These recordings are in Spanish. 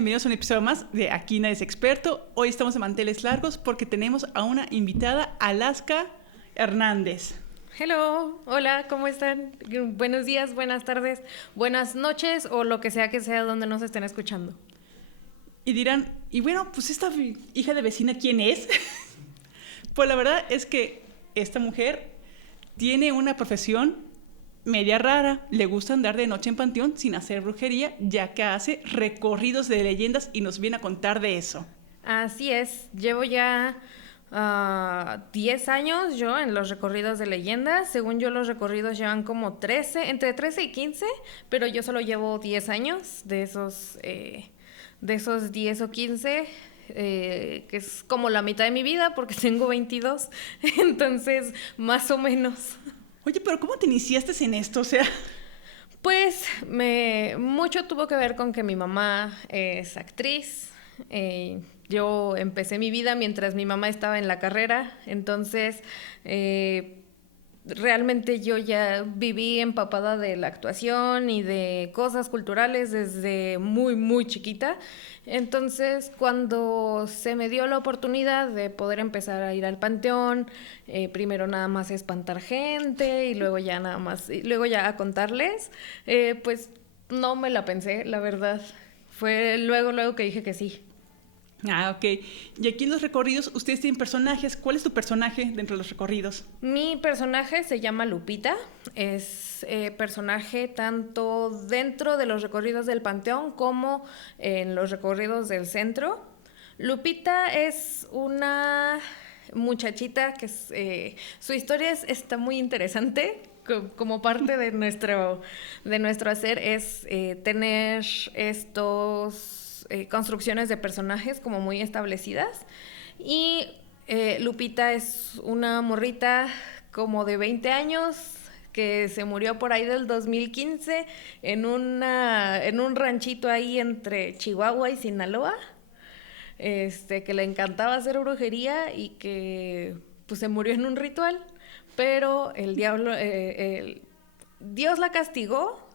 Bienvenidos a un episodio más de Aquí Nadie es Experto. Hoy estamos de manteles largos porque tenemos a una invitada, Alaska Hernández. Hello, hola, ¿cómo están? Buenos días, buenas tardes, buenas noches o lo que sea donde nos estén escuchando. Y dirán, y bueno, pues esta hija de vecina, ¿quién es? Pues la verdad es que esta mujer tiene una profesión media rara. Le gusta andar de noche en panteón sin hacer brujería, ya que hace recorridos de leyendas y nos viene a contar de eso. Así es, llevo ya 10 años yo en los recorridos de leyendas. Según yo, los recorridos llevan como 13, entre 13 y 15, pero yo solo llevo 10 años de esos 10 o 15. Que es como la mitad de mi vida porque tengo 22, entonces más o menos. Oye, pero ¿cómo te iniciaste en esto? O sea, Pues mucho tuvo que ver con que mi mamá es actriz. Yo empecé mi vida mientras mi mamá estaba en la carrera, entonces realmente yo ya viví empapada de la actuación y de cosas culturales desde muy, muy chiquita. Entonces, cuando se me dio la oportunidad de poder empezar a ir al panteón, primero nada más a espantar gente y luego ya nada más, y luego ya a contarles, pues no me la pensé, la verdad. Fue luego que dije que sí. ok. Y aquí en los recorridos, ustedes tienen personajes. ¿Cuál es tu personaje dentro de los recorridos? Mi personaje se llama Lupita, es personaje tanto dentro de los recorridos del Panteón como en los recorridos del centro. Lupita es una muchachita que su historia está muy interesante. Como parte de nuestro hacer es tener estos construcciones de personajes como muy establecidas. Y Lupita es una morrita como de 20 años que se murió por ahí del 2015 en un ranchito ahí entre Chihuahua y Sinaloa, que le encantaba hacer brujería y que pues se murió en un ritual, pero el diablo, Dios la castigó,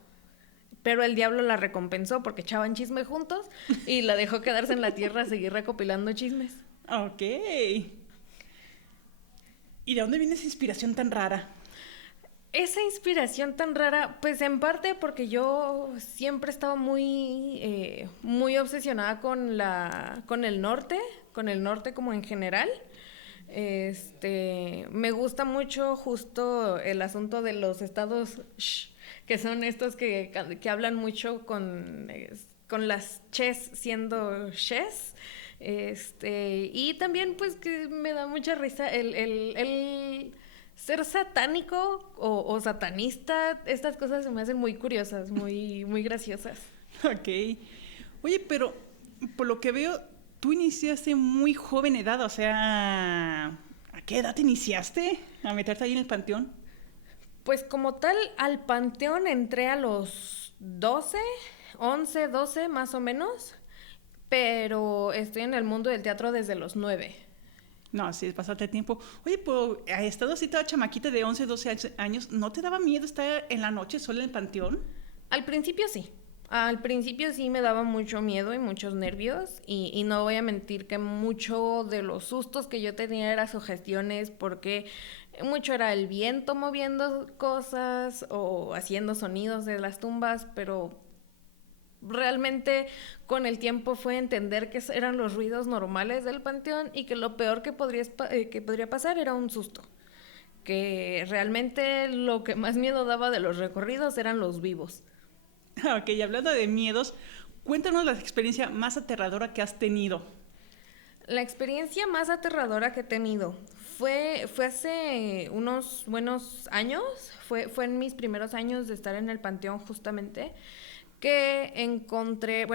pero el diablo la recompensó porque echaban chisme juntos y la dejó quedarse en la tierra a seguir recopilando chismes. Ok. ¿Y de dónde viene esa inspiración tan rara? Esa inspiración tan rara, pues en parte porque yo siempre he estado muy, muy obsesionada con el norte como en general. Me gusta mucho justo el asunto de los estados que son estos que hablan mucho con las ches siendo ches. Y también pues que me da mucha risa el ser satánico o satanista. Estas cosas se me hacen muy curiosas, muy, muy graciosas. Ok. Oye, pero por lo que veo, tú iniciaste muy joven edad, o sea, ¿a qué edad te iniciaste a meterte ahí en el panteón? Pues como tal, al panteón entré a los 11, 12 más o menos, pero estoy en el mundo del teatro desde los 9. No, sí, es bastante tiempo. Oye, pues, estado así toda chamaquita de 11, 12 años, ¿no te daba miedo estar en la noche sola en el panteón? Al principio sí. Al principio sí me daba mucho miedo y muchos nervios y no voy a mentir que mucho de los sustos que yo tenía eran sugestiones porque mucho era el viento moviendo cosas o haciendo sonidos de las tumbas, pero realmente con el tiempo fue entender que eran los ruidos normales del panteón y que lo peor que podría pasar era un susto. Que realmente lo que más miedo daba de los recorridos eran los vivos. Ok, y hablando de miedos, cuéntanos la experiencia más aterradora que has tenido. La experiencia más aterradora que he tenido fue hace unos buenos años, fue en mis primeros años de estar en el panteón justamente, que encontré,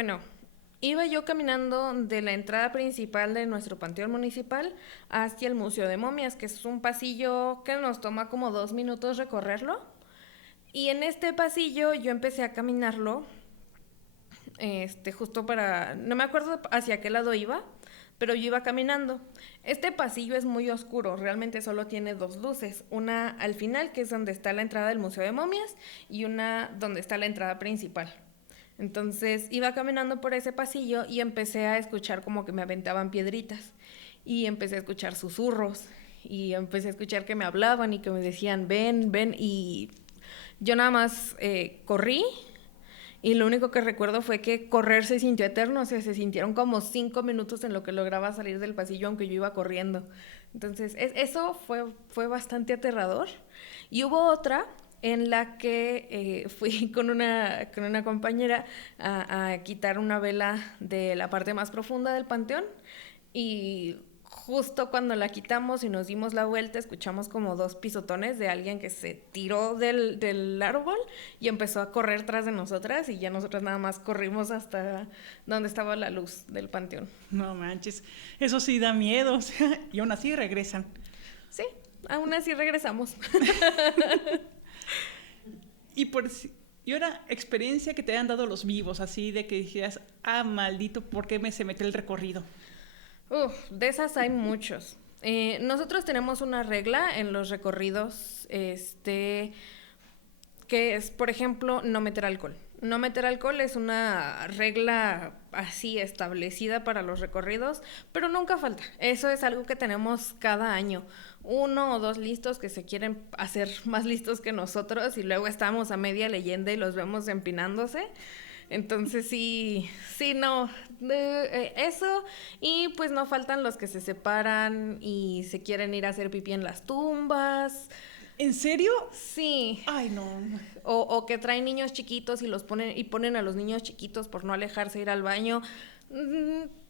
iba yo caminando de la entrada principal de nuestro panteón municipal hacia el Museo de Momias, que es un pasillo que nos toma como 2 minutos recorrerlo. Y en este pasillo yo empecé a caminarlo, justo no me acuerdo hacia qué lado iba, pero yo iba caminando. Este pasillo es muy oscuro, realmente solo tiene 2 luces, una al final, que es donde está la entrada del Museo de Momias, y una donde está la entrada principal. Entonces iba caminando por ese pasillo y empecé a escuchar como que me aventaban piedritas. Y empecé a escuchar susurros. Y empecé a escuchar que me hablaban y que me decían, ven, ven. Y yo nada más corrí. Y lo único que recuerdo fue que correr se sintió eterno. O sea, se sintieron como 5 minutos en lo que lograba salir del pasillo, aunque yo iba corriendo. Entonces, eso fue bastante aterrador. Y hubo otra en la que fui con una compañera a quitar una vela de la parte más profunda del panteón y justo cuando la quitamos y nos dimos la vuelta escuchamos como 2 pisotones de alguien que se tiró del árbol y empezó a correr tras de nosotras y ya nosotras nada más corrimos hasta donde estaba la luz del panteón. No manches, eso sí da miedo, o sea, y aún así regresan. Sí, aún así regresamos. Y ahora, experiencia que te hayan dado los vivos, así de que dijeras, maldito, ¿por qué se metió el recorrido? De esas hay muchos. Nosotros tenemos una regla en los recorridos, que es, por ejemplo, no meter alcohol. No meter alcohol es una regla así establecida para los recorridos, pero nunca falta. Eso es algo que tenemos cada año. 1 o 2 listos que se quieren hacer más listos que nosotros y luego estamos a media leyenda y los vemos empinándose. Entonces sí, no, eso, y pues no faltan los que se separan y se quieren ir a hacer pipí en las tumbas. ¿En serio? Sí. Ay, no. O que traen niños chiquitos y ponen a los niños chiquitos por no alejarse a ir al baño.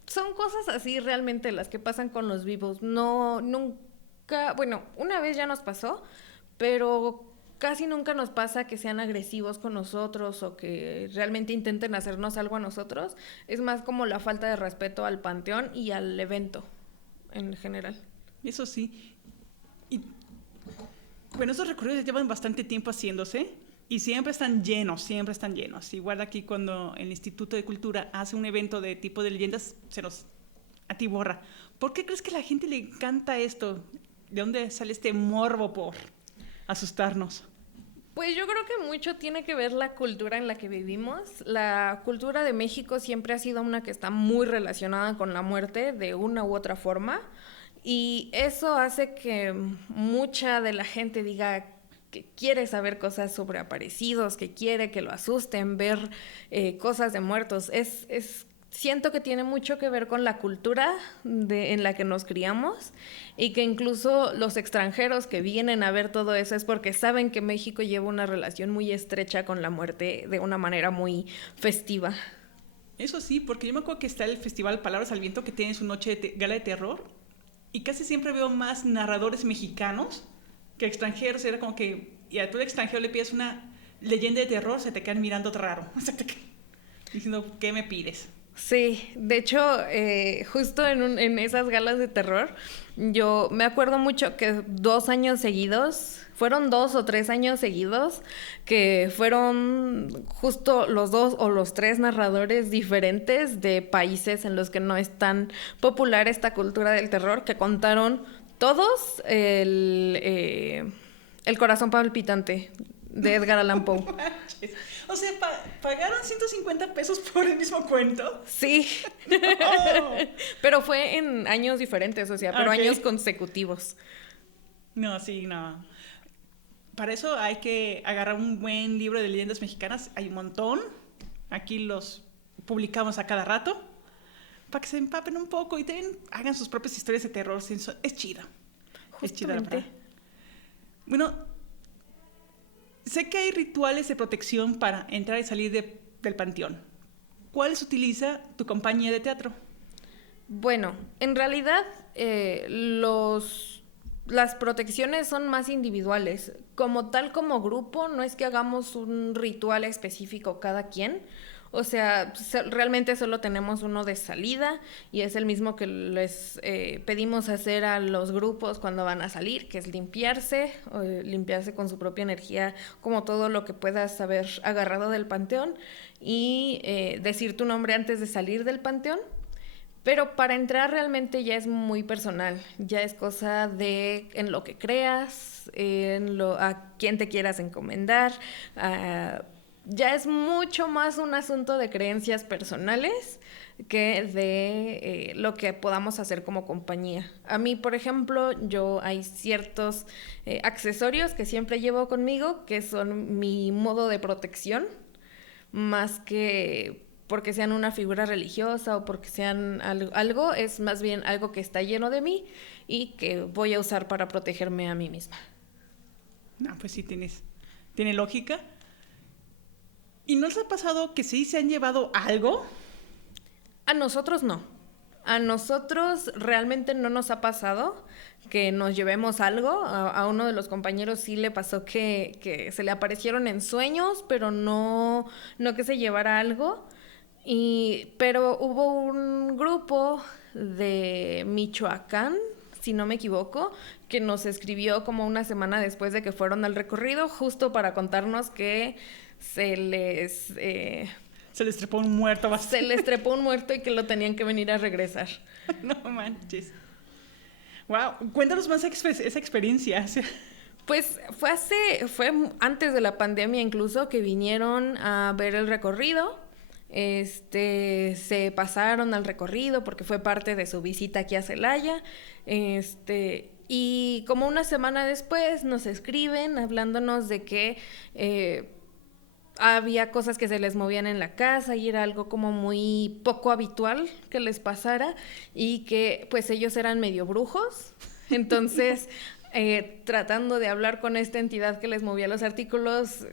Son cosas así realmente las que pasan con los vivos. No, nunca, bueno, una vez ya nos pasó, pero casi nunca nos pasa que sean agresivos con nosotros o que realmente intenten hacernos algo a nosotros. Es más como la falta de respeto al panteón y al evento en general. Eso sí. Y bueno, esos recorridos llevan bastante tiempo haciéndose y siempre están llenos, siempre están llenos. Igual aquí cuando el Instituto de Cultura hace un evento de tipo de leyendas, se nos atiborra. ¿Por qué crees que a la gente le encanta esto? ¿De dónde sale este morbo por asustarnos? Pues yo creo que mucho tiene que ver la cultura en la que vivimos. La cultura de México siempre ha sido una que está muy relacionada con la muerte de una u otra forma. Y eso hace que mucha de la gente diga que quiere saber cosas sobre aparecidos, que quiere que lo asusten, ver cosas de muertos. Siento que tiene mucho que ver con la cultura en la que nos criamos y que incluso los extranjeros que vienen a ver todo eso es porque saben que México lleva una relación muy estrecha con la muerte de una manera muy festiva. Eso sí, porque yo me acuerdo que está el Festival Palabras al Viento que tiene su noche de gala de terror y casi siempre veo más narradores mexicanos que extranjeros. Era como que, y a todo extranjero le pides una leyenda de terror, se te quedan mirando raro, diciendo, ¿qué me pides? Sí, de hecho, justo en esas galas de terror, yo me acuerdo mucho que 2 años seguidos, fueron 2 o 3 años seguidos, que fueron justo los 2 o los 3 narradores diferentes de países en los que no es tan popular esta cultura del terror, que contaron todos el corazón palpitante de Edgar Allan Poe. O sea, ¿pagaron 150 pesos por el mismo cuento? Sí. Oh. Pero fue en años diferentes, o sea, pero okay. Años consecutivos. No, sí, no. Para eso hay que agarrar un buen libro de leyendas mexicanas. Hay un montón. Aquí los publicamos a cada rato. Para que se empapen un poco y también hagan sus propias historias de terror. Es chido. Es chido, la verdad. Bueno, sé que hay rituales de protección para entrar y salir del panteón. ¿Cuáles utiliza tu compañía de teatro? Bueno, en realidad las protecciones son más individuales. Como tal, como grupo, no es que hagamos un ritual específico cada quien. O sea, realmente solo tenemos uno de salida y es el mismo que les pedimos hacer a los grupos cuando van a salir, que es limpiarse con su propia energía, como todo lo que puedas haber agarrado del panteón y decir tu nombre antes de salir del panteón. Pero para entrar realmente ya es muy personal, ya es cosa de en lo que creas, a quién te quieras encomendar, ya es mucho más un asunto de creencias personales que de lo que podamos hacer como compañía. A mí, por ejemplo, hay ciertos accesorios que siempre llevo conmigo que son mi modo de protección, más que porque sean una figura religiosa o porque sean algo, es más bien algo que está lleno de mí y que voy a usar para protegerme a mí misma. No, pues sí, tiene lógica. ¿Y no les ha pasado que sí se han llevado algo? A nosotros no. A nosotros realmente no nos ha pasado que nos llevemos algo. A uno de los compañeros sí le pasó que se le aparecieron en sueños, pero no que se llevara algo. Pero hubo un grupo de Michoacán, si no me equivoco, que nos escribió como una semana después de que fueron al recorrido, justo para contarnos que se les trepó un muerto. Se les trepó un muerto y que lo tenían que venir a regresar. No manches. Wow, cuéntanos más esa experiencia. Pues fue antes de la pandemia incluso que vinieron a ver el recorrido. Se pasaron al recorrido porque fue parte de su visita aquí a Celaya. Y como una semana después nos escriben hablándonos de que había cosas que se les movían en la casa y era algo como muy poco habitual que les pasara y que pues ellos eran medio brujos. Entonces, tratando de hablar con esta entidad que les movía los artículos,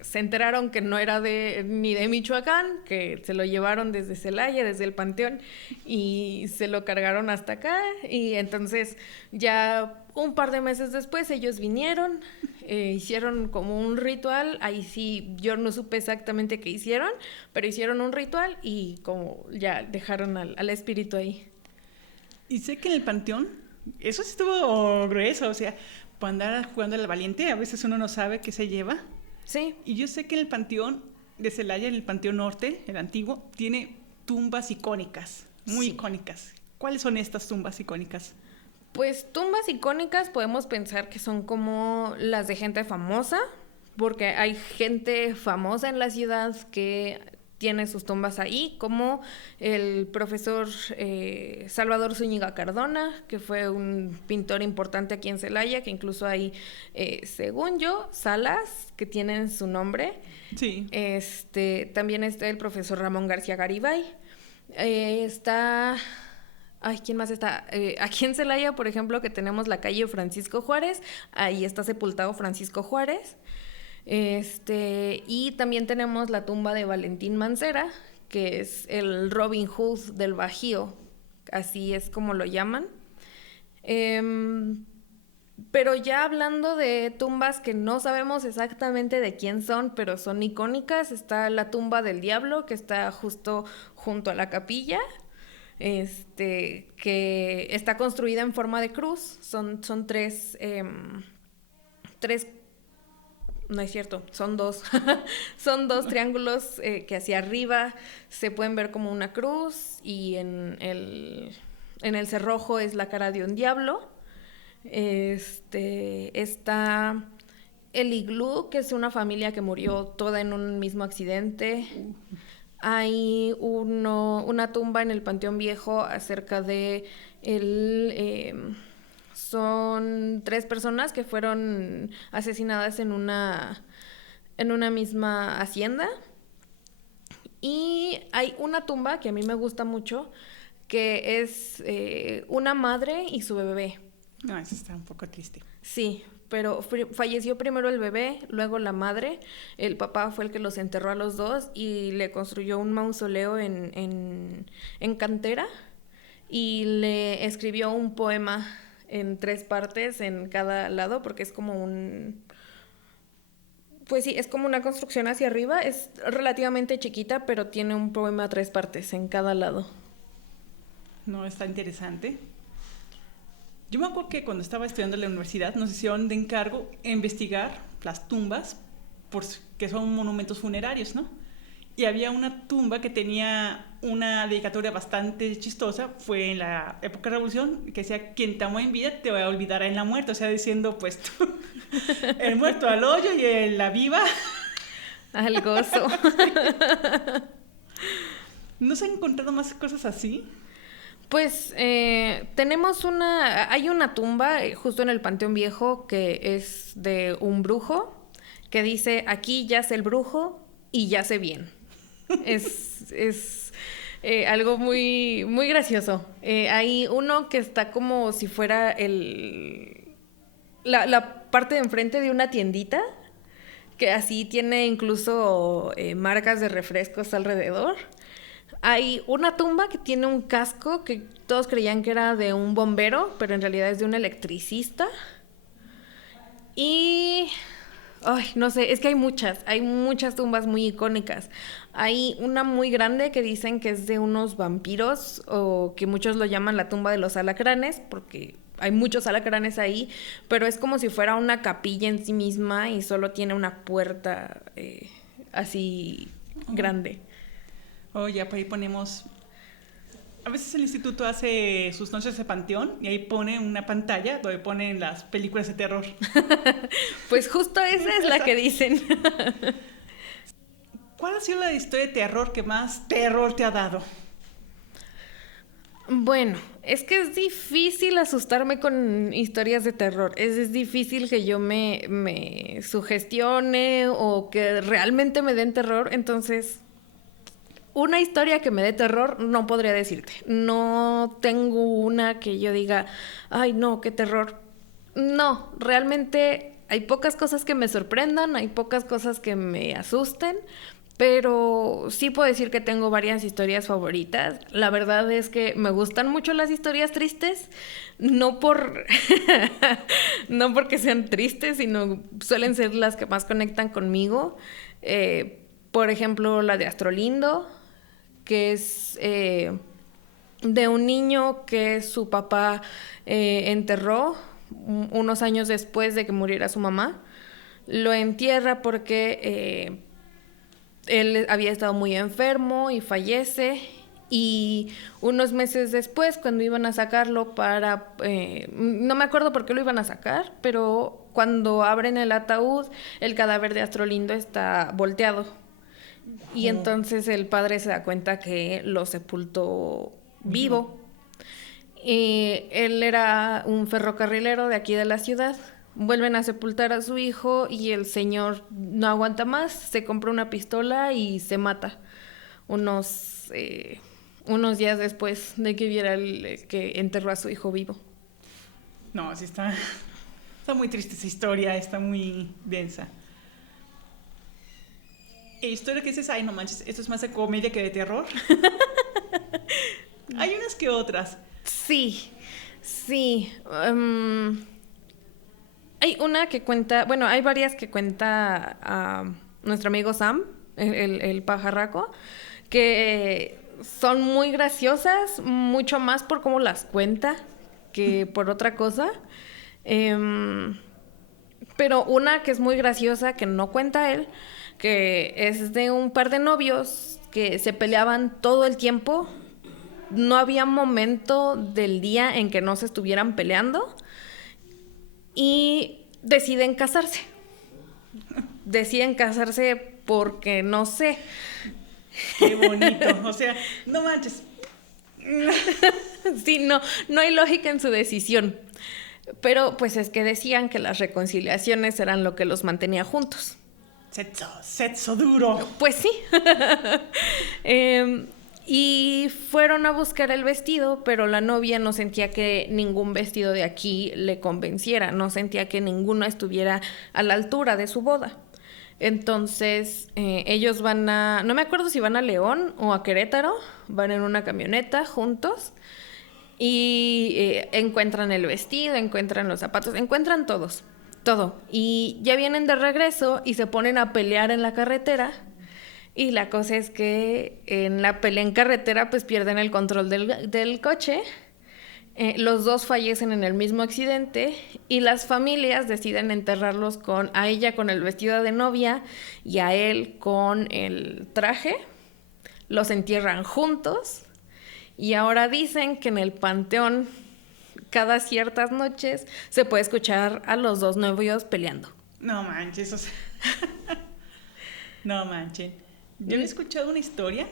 se enteraron que no era ni de Michoacán, que se lo llevaron desde Celaya, desde el Panteón, y se lo cargaron hasta acá. Y entonces ya un par de meses después ellos vinieron, hicieron como un ritual. Ahí sí, yo no supe exactamente qué hicieron, pero hicieron un ritual y como ya dejaron al espíritu ahí. Y sé que en el Panteón eso sí estuvo grueso, o sea, para andar jugando al valiente, a veces uno no sabe qué se lleva. Sí. Y yo sé que en el Panteón de Celaya, en el Panteón Norte, el antiguo, tiene tumbas icónicas, muy icónicas. ¿Cuáles son estas tumbas icónicas? Pues tumbas icónicas podemos pensar que son como las de gente famosa, porque hay gente famosa en la ciudad que tiene sus tumbas ahí, como el profesor Salvador Zúñiga Cardona, que fue un pintor importante aquí en Celaya, que incluso hay, según yo, salas que tienen su nombre. Sí. También está el profesor Ramón García Garibay. ¿Quién más está? Aquí en Celaya, por ejemplo, que tenemos la calle Francisco Juárez, ahí está sepultado Francisco Juárez. Y también tenemos la tumba de Valentín Mancera, que es el Robin Hood del Bajío, así es como lo llaman. Pero ya hablando de tumbas que no sabemos exactamente de quién son, pero son icónicas, está la tumba del Diablo, que está justo junto a la capilla, que está construida en forma de cruz. Son tres, no es cierto, son dos. Son dos triángulos que hacia arriba se pueden ver como una cruz y en el cerrojo es la cara de un diablo. Está el iglú, que es una familia que murió toda en un mismo accidente. Hay una tumba en el Panteón Viejo acerca de son 3 personas que fueron asesinadas en una misma hacienda. Y hay una tumba que a mí me gusta mucho, que es una madre y su bebé. No, eso está un poco triste. Sí, pero falleció primero el bebé, luego la madre. El papá fue el que los enterró a los dos y le construyó un mausoleo en cantera y le escribió un poema en 3 partes en cada lado, porque es como pues sí, es como una construcción hacia arriba. Es relativamente chiquita, pero tiene un poema a 3 partes en cada lado. No, está interesante. Yo me acuerdo que cuando estaba estudiando en la universidad nos hicieron de encargo investigar las tumbas, que son monumentos funerarios, ¿no? Y había una tumba que tenía una dedicatoria bastante chistosa, fue en la época de la Revolución, que decía: quien te amó en vida te olvidará en la muerte. O sea, diciendo, pues tú, el muerto al hoyo y la viva al gozo. ¿No se han encontrado más cosas así? Pues hay una tumba justo en el Panteón Viejo que es de un brujo que dice, aquí yace el brujo y yace bien. Es algo muy, muy gracioso. Hay uno que está como si fuera la parte de enfrente de una tiendita, que así tiene incluso marcas de refrescos alrededor. Hay una tumba que tiene un casco que todos creían que era de un bombero, pero en realidad es de un electricista. Y... ay, no sé, es que hay muchas tumbas muy icónicas. Hay una muy grande que dicen que es de unos vampiros, o que muchos lo llaman la tumba de los alacranes, porque hay muchos alacranes ahí, pero es como si fuera una capilla en sí misma y solo tiene una puerta así grande. Ya por ahí ponemos... A veces el instituto hace sus noches de panteón y ahí pone una pantalla donde ponen las películas de terror. Pues justo esa es la que dicen. ¿Cuál ha sido la historia de terror que más terror te ha dado? Bueno, es que es difícil asustarme con historias de terror. Es difícil que yo me sugestione o que realmente me den terror. Entonces, una historia que me dé terror no podría decirte. No tengo una que yo diga, ay no, qué terror. No, realmente hay pocas cosas que me sorprendan, hay pocas cosas que me asusten. Pero sí puedo decir que tengo varias historias favoritas. La verdad es que me gustan mucho las historias tristes, no no porque sean tristes, sino suelen ser las que más conectan conmigo. Por ejemplo, la de Astrolindo, que es de un niño que su papá enterró unos años después de que muriera su mamá. Lo entierra porque... él había estado muy enfermo y fallece, y unos meses después, cuando iban a sacarlo para... no me acuerdo por qué lo iban a sacar, pero cuando abren el ataúd, el cadáver de Astrolindo está volteado. Y entonces el padre se da cuenta que lo sepultó vivo. Él era un ferrocarrilero de aquí de la ciudad. Vuelven a sepultar a su hijo y el señor no aguanta más, se compra una pistola y se mata unos días después de que viera que enterró a su hijo vivo. No, sí está muy triste esa historia, está muy densa. Historia que dices, ay no manches, esto es más de comedia que de terror. Hay unas que otras. Sí. Hay una que cuenta, bueno, hay varias que cuenta nuestro amigo Sam, el pajarraco, que son muy graciosas, mucho más por cómo las cuenta que por otra cosa. Pero una que es muy graciosa, que no cuenta él, que es de un par de novios que se peleaban todo el tiempo. No había momento del día en que no se estuvieran peleando. Y deciden casarse. Deciden casarse porque no sé. Qué bonito. O sea, no manches. Sí, no hay lógica en su decisión. Pero pues es que decían que las reconciliaciones eran lo que los mantenía juntos. Sexo duro. Pues sí. Y fueron a buscar el vestido, pero la novia no sentía que ningún vestido de aquí le convenciera, no sentía que ninguno estuviera a la altura de su boda. Entonces, ellos van no me acuerdo si van a León o a Querétaro, van en una camioneta juntos y encuentran el vestido, encuentran los zapatos, encuentran todo. Y ya vienen de regreso y se ponen a pelear en la carretera. Y la cosa es que en la pelea en carretera pues pierden el control del coche. Los dos fallecen en el mismo accidente y las familias deciden enterrarlos a ella con el vestido de novia y a él con el traje. Los entierran juntos y ahora dicen que en el panteón cada ciertas noches se puede escuchar a los dos novios peleando. No manches, o sea... No manchen. Yo había escuchado una historia.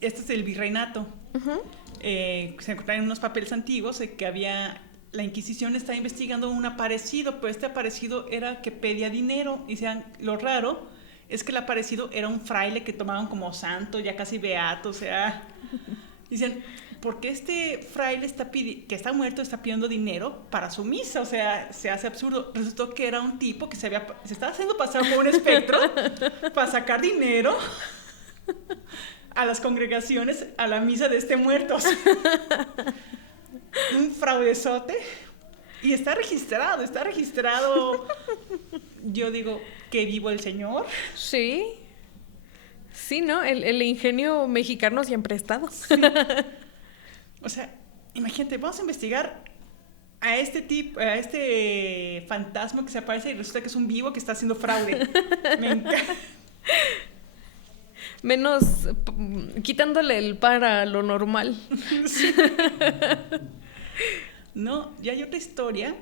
Este es del virreinato. Ujú. Se encontraron unos papeles antiguos de que había... La Inquisición estaba investigando un aparecido, pero este aparecido era que pedía dinero. Y decían, lo raro es que el aparecido era un fraile que tomaban como santo, ya casi beato, o sea... Dicen, ¿por qué este fraile que está muerto está pidiendo dinero para su misa? O sea, se hace absurdo. Resultó que era un tipo que se estaba haciendo pasar por un espectro para sacar dinero a las congregaciones a la misa de este muerto. O sea, un fraudezote. Y está registrado. Yo digo, que vivo el Señor. Sí. Sí, ¿no? El ingenio mexicano siempre ha estado. Sí. O sea, imagínate, vamos a investigar a este fantasma que se aparece y resulta que es un vivo que está haciendo fraude. Me encanta. Menos quitándole el para lo normal. Sí. No, ya hay otra historia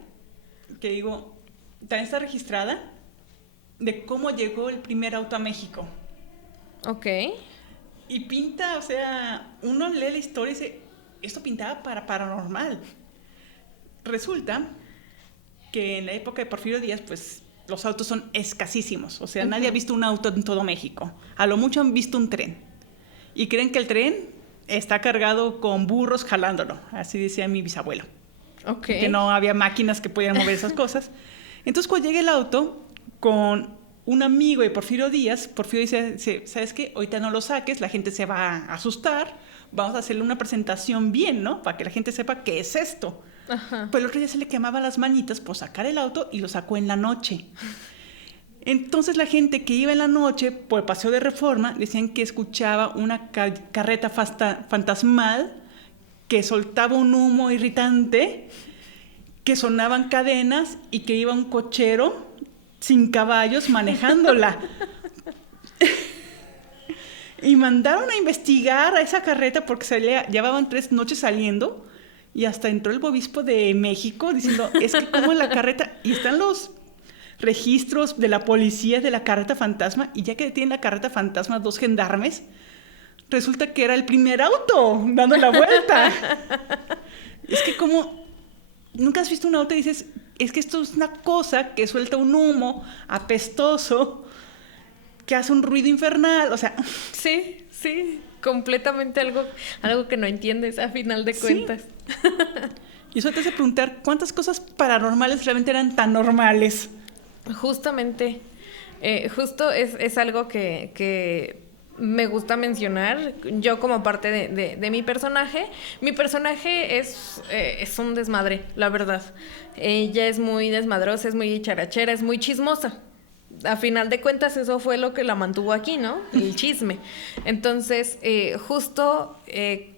que digo, también está registrada de cómo llegó el primer auto a México. Ok. Y pinta, o sea, uno lee la historia y dice, esto pintaba para paranormal. Resulta que en la época de Porfirio Díaz, pues los autos son escasísimos. O sea, nadie ha visto un auto en todo México. A lo mucho han visto un tren. Y creen que el tren está cargado con burros jalándolo. Así decía mi bisabuelo. Ok. Que no había máquinas que pudieran mover esas cosas. Entonces, cuando llega el auto con un amigo de Porfirio Díaz, Porfirio dice, ¿sabes qué? Ahorita no lo saques, la gente se va a asustar, vamos a hacerle una presentación bien, ¿no? Para que la gente sepa qué es esto. Ajá. Pues el otro día se le quemaban las manitas por sacar el auto y lo sacó en la noche. Entonces la gente que iba en la noche por el Paseo de Reforma decían que escuchaba una carreta fantasmal que soltaba un humo irritante, que sonaban cadenas y que iba un cochero sin caballos manejándola. Y mandaron a investigar a esa carreta porque llevaban 3 noches saliendo y hasta entró el obispo de México diciendo, es que como la carreta, y están los registros de la policía de la carreta fantasma, y ya que detienen la carreta fantasma 2 gendarmes, resulta que era el primer auto dando la vuelta. Es que como nunca has visto un auto y dices, es que esto es una cosa que suelta un humo apestoso, que hace un ruido infernal, o sea... Sí, sí, completamente algo que no entiendes a final de cuentas. Sí. Y eso te hace preguntar, ¿cuántas cosas paranormales realmente eran tan normales? Justamente, justo es algo que me gusta mencionar. Yo como parte de mi personaje es un desmadre, la verdad. Ella es muy desmadrosa, es muy dicharachera, es muy chismosa. A final de cuentas eso fue lo que la mantuvo aquí, ¿no? El chisme. Entonces, justo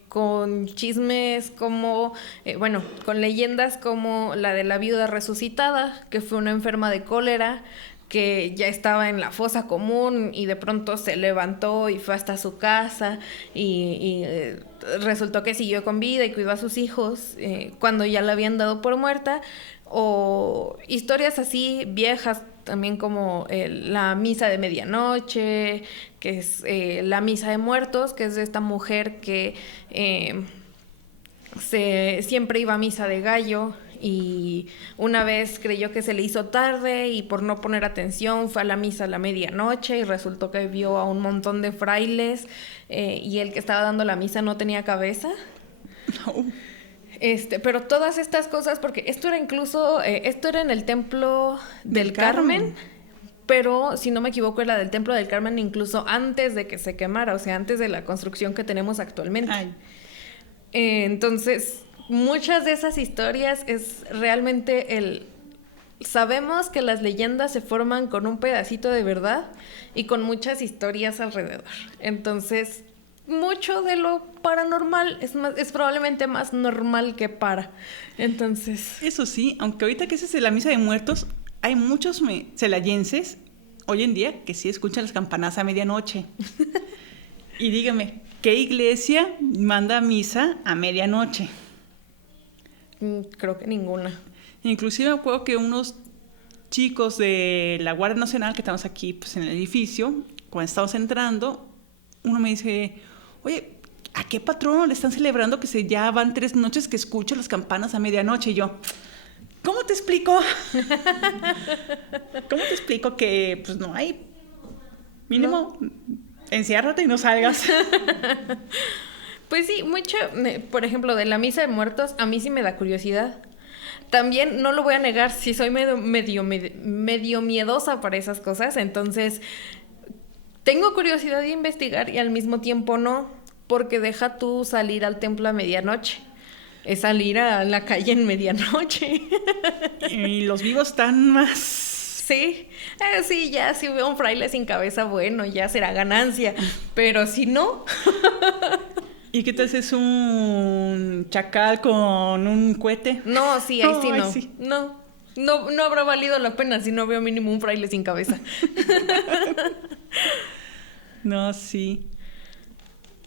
con chismes como, con leyendas como la de la viuda resucitada, que fue una enferma de cólera, que ya estaba en la fosa común y de pronto se levantó y fue hasta su casa y resultó que siguió con vida y cuidó a sus hijos cuando ya la habían dado por muerta, o historias así viejas también como la misa de medianoche, que es la misa de muertos, que es de esta mujer que siempre iba a misa de gallo y una vez creyó que se le hizo tarde y por no poner atención fue a la misa a la medianoche y resultó que vio a un montón de frailes y el que estaba dando la misa no tenía cabeza. No. Pero todas estas cosas, porque esto era en el templo del Carmen, pero si no me equivoco era del templo del Carmen incluso antes de que se quemara, o sea, antes de la construcción que tenemos actualmente. Ay. Entonces, muchas de esas historias es realmente sabemos que las leyendas se forman con un pedacito de verdad y con muchas historias alrededor. Entonces, mucho de lo paranormal es probablemente más normal que para. Entonces... Eso sí, aunque ahorita que es la misa de muertos, hay muchos celayenses hoy en día que sí escuchan las campanas a medianoche. Y dígame, ¿qué iglesia manda misa a medianoche? Creo que ninguna. Inclusive me acuerdo que unos chicos de la Guardia Nacional que estamos aquí pues, en el edificio, cuando estamos entrando, uno me dice, oye, ¿a qué patrono le están celebrando que ya van 3 noches que escucho las campanas a medianoche? Y yo, ¿cómo te explico? ¿Cómo te explico que pues no hay? Mínimo, enciérrate y no salgas. Pues sí, mucho, por ejemplo, de la misa de muertos, a mí sí me da curiosidad. También, no lo voy a negar, sí soy medio miedosa para esas cosas, entonces tengo curiosidad de investigar y al mismo tiempo no, porque deja tú salir al templo a medianoche. Es salir a la calle en medianoche. Y los vivos están más... Sí, sí, ya si veo un fraile sin cabeza, bueno, ya será ganancia, pero si no... ¿Y qué tal si es un chacal con un cohete? No, sí, ahí sí no. Ay, sí. No habrá valido la pena si no veo mínimo un fraile sin cabeza. No, sí.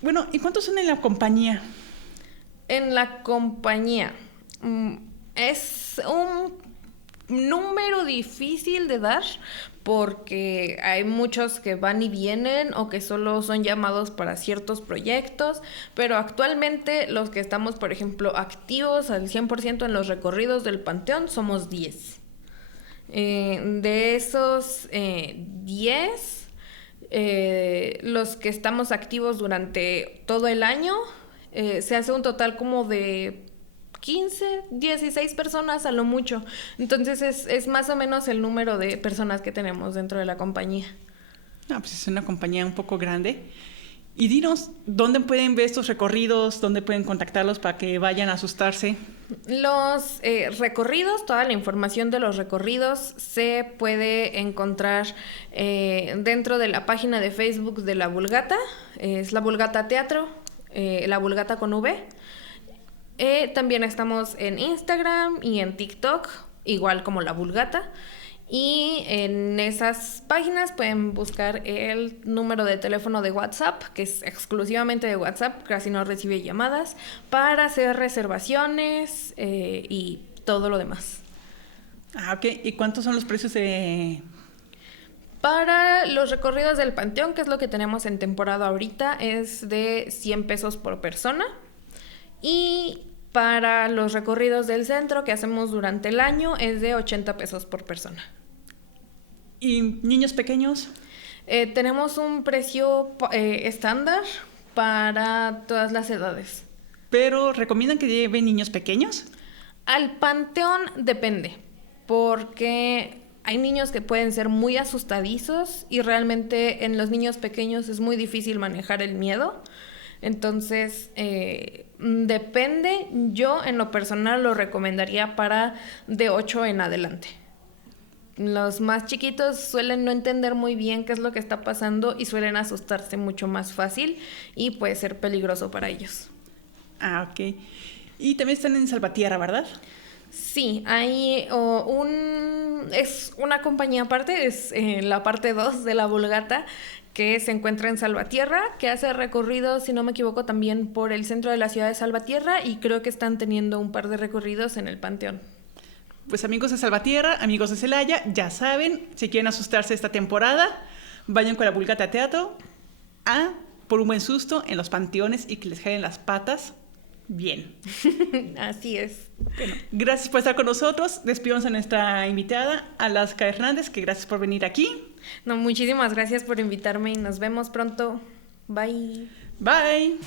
Bueno, ¿y cuántos son en la compañía? En la compañía es un número difícil de dar porque hay muchos que van y vienen o que solo son llamados para ciertos proyectos, pero actualmente los que estamos, por ejemplo, activos al 100% en los recorridos del Panteón somos 10. De esos 10, los que estamos activos durante todo el año, se hace un total como de 15, 16 personas a lo mucho. Entonces es más o menos el número de personas que tenemos dentro de la compañía. Ah, pues es una compañía un poco grande. Y dinos, ¿dónde pueden ver estos recorridos? ¿Dónde pueden contactarlos para que vayan a asustarse? Los recorridos, toda la información de los recorridos se puede encontrar dentro de la página de Facebook de La Vulgata. Es La Vulgata Teatro, La Vulgata con V. También estamos en Instagram y en TikTok, igual como La Vulgata. Y en esas páginas pueden buscar el número de teléfono de WhatsApp, que es exclusivamente de WhatsApp, casi no recibe llamadas, para hacer reservaciones y todo lo demás. Ah, ok. ¿Y cuántos son los precios de...? Para los recorridos del Panteón, que es lo que tenemos en temporada ahorita, es de 100 pesos por persona. Y para los recorridos del centro que hacemos durante el año es de 80 pesos por persona. ¿Y niños pequeños? Tenemos un precio estándar para todas las edades. ¿Pero recomiendan que lleven niños pequeños? Al Panteón depende, porque hay niños que pueden ser muy asustadizos y realmente en los niños pequeños es muy difícil manejar el miedo. Entonces, depende. Yo, en lo personal, lo recomendaría para de 8 en adelante. Los más chiquitos suelen no entender muy bien qué es lo que está pasando y suelen asustarse mucho más fácil y puede ser peligroso para ellos. Ah, ok. Y también están en Salvatierra, ¿verdad? Sí, hay es una compañía aparte, es la parte 2 de La Vulgata, que se encuentra en Salvatierra, que hace recorridos, si no me equivoco, también por el centro de la ciudad de Salvatierra y creo que están teniendo un par de recorridos en el Panteón. Pues amigos de Salvatierra, amigos de Celaya, ya saben, si quieren asustarse esta temporada, vayan con La Vulgata Teatro por un buen susto en los panteones y que les jalen las patas bien. Así es. Bueno, gracias por estar con nosotros. Despidamos a nuestra invitada, Alaska Hernández, que gracias por venir aquí. No, muchísimas gracias por invitarme y nos vemos pronto. Bye. Bye.